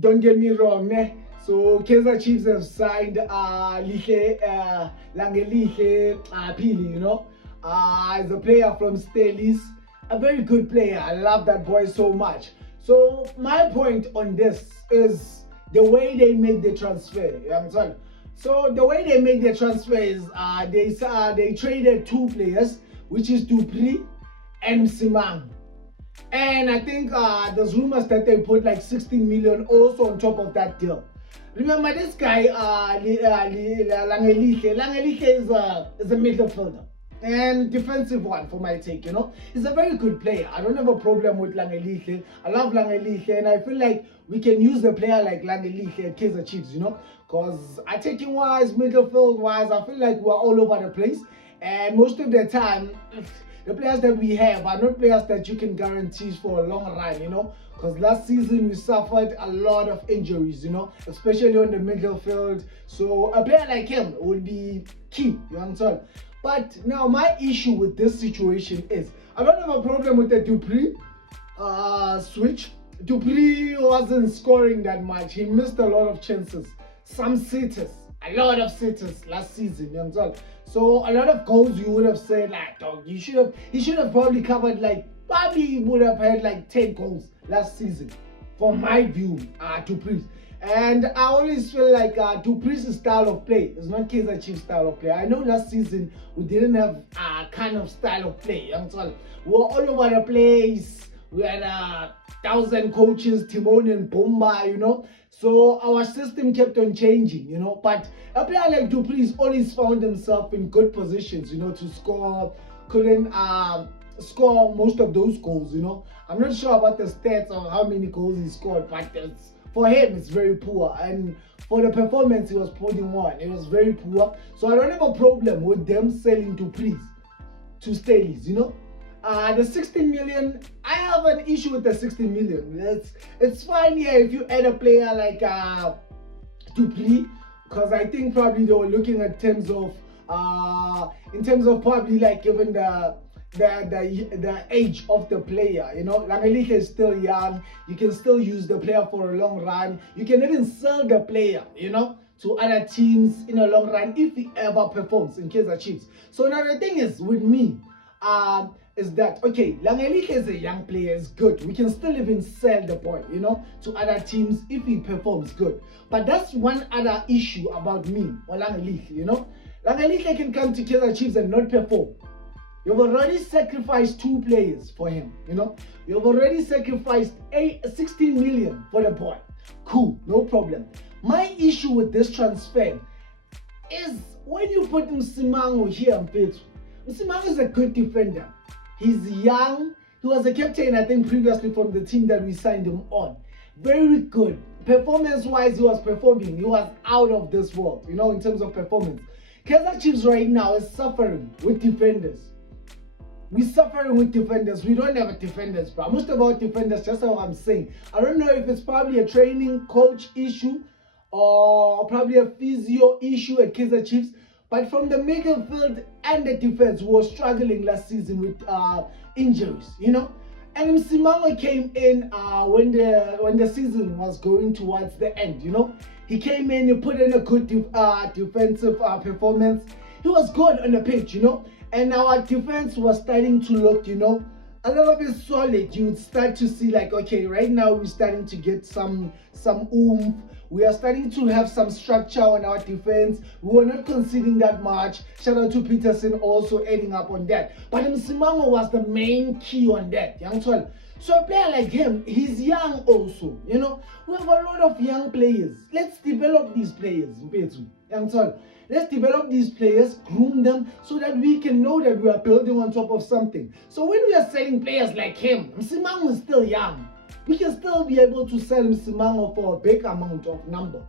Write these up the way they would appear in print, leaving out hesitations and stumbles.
don't get me wrong, ne? So Kaizer Chiefs have signed Langelihle Phili, as a player from Stelis, a very good player. I love that boy so much. So my point on this is the way they made the transfer. You understand? So the way they made the transfer is they traded two players, which is Dupree and Msimang. And I think there's rumors that they put like 16 million also on top of that deal. Remember this guy, Langelihle is a midfielder and defensive one for my take, He's a very good player. I don't have a problem with Langelihle. I love Langelihle, and I feel like we can use a player like Langelihle at Kaizer Chiefs, because attacking wise, midfield wise, I feel like we're all over the place. And most of the time, the players that we have are not players that you can guarantee for a long run, because last season we suffered a lot of injuries, especially on the midfield. So a player like him would be key, you understand? But now my issue with this situation is I don't have a problem with the Dupree switch. Dupree wasn't scoring that much. He missed a lot of chances. Some sitters, a lot of sitters last season, you understand? So a lot of goals you would have said like, dog, he should have probably covered probably would have had like 10 goals last season, from my view, Dupree. And I always feel like Dupree's style of play is not Kaizer Chiefs style of play. I know last season we didn't have kind of style of play. We were all over the place. We had 1,000 coaches, Timon and Bomba, So our system kept on changing, But a player like Dupree always found himself in good positions, to score. Couldn't score most of those goals, I'm not sure about the stats of how many goals he scored, but for him it's very poor. And for the performance he was putting on, it was very poor. So I don't have a problem with them selling Dupree to Stelis, the 16 million, I have an issue with the 16 million. It's fine here if you add a player like Dupree, because I think probably they were looking at terms of in terms of probably like given the age of the player, Langelihle is still young. You can still use the player for a long run. You can even sell the player, to other teams in a long run if he ever performs in Kaizer Chiefs. So now the thing is with me, is that okay? Langelihle is a young player, is good. We can still even sell the boy, to other teams if he performs good. But that's one other issue about me or Langelihle, Langelihle can come to Kaizer Chiefs and not perform. You've already sacrificed two players for him, You've already sacrificed 16 million for the boy. Cool, no problem. My issue with this transfer is when you put Msimang here on pitch. Msimang is a good defender. He's young. He was a captain, I think, previously from the team that we signed him on. Very good. Performance-wise, he was performing. He was out of this world, in terms of performance. Kaizer Chiefs right now is suffering with defenders. We're suffering with defenders. We don't have defenders, bro. Most of our defenders, just how I'm saying. I don't know if it's probably a training coach issue or probably a physio issue at Kaizer Chiefs. But from the midfield and the defense, we were struggling last season with injuries, And Msimang came in when the season was going towards the end, He came in, he put in a good defensive performance. He was good on the pitch, And our defense was starting to look, a little bit solid. You would start to see like, okay, right now we're starting to get some oomph. We are starting to have some structure on our defense. We were not conceding that much. Shout out to Peterson also adding up on that. But Msimang was the main key on that. So a player like him, he's young also. We have a lot of young players. Let's develop these players. Let's develop these players, groom them, so that we can know that we are building on top of something. So when we are selling players like him, Msimang is still young. We can still be able to sell Msimang for a big amount of number,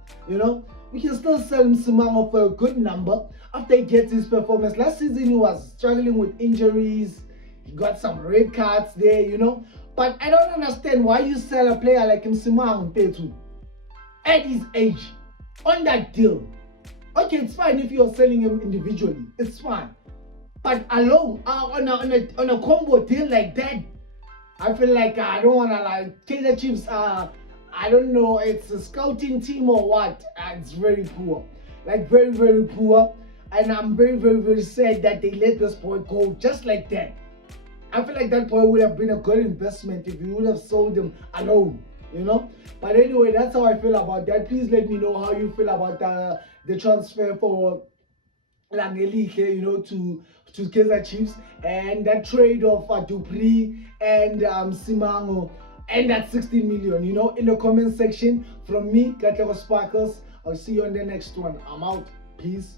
We can still sell Msimang for a good number after he gets his performance. Last season he was struggling with injuries. He got some red cards there, But I don't understand why you sell a player like Msimang at his age on that deal. Okay, it's fine if you're selling him individually. It's fine. But alone, on a combo deal like that, I feel like I don't want to Kaizer Chiefs I don't know, it's a scouting team or what. It's very poor. Like very, very poor. And I'm very, very, very sad that they let this boy go just like that. I feel like that boy would have been a good investment if you would have sold him alone, you know. But anyway, that's how I feel about that. Please let me know how you feel about the transfer for Langelihle, you know, to Kaizer Chiefs, and that trade of Dupree and Simango, and that 16 million, you know, in the comment section. From me, Katlego Sparkles, I'll see you on the next one. I'm out. Peace.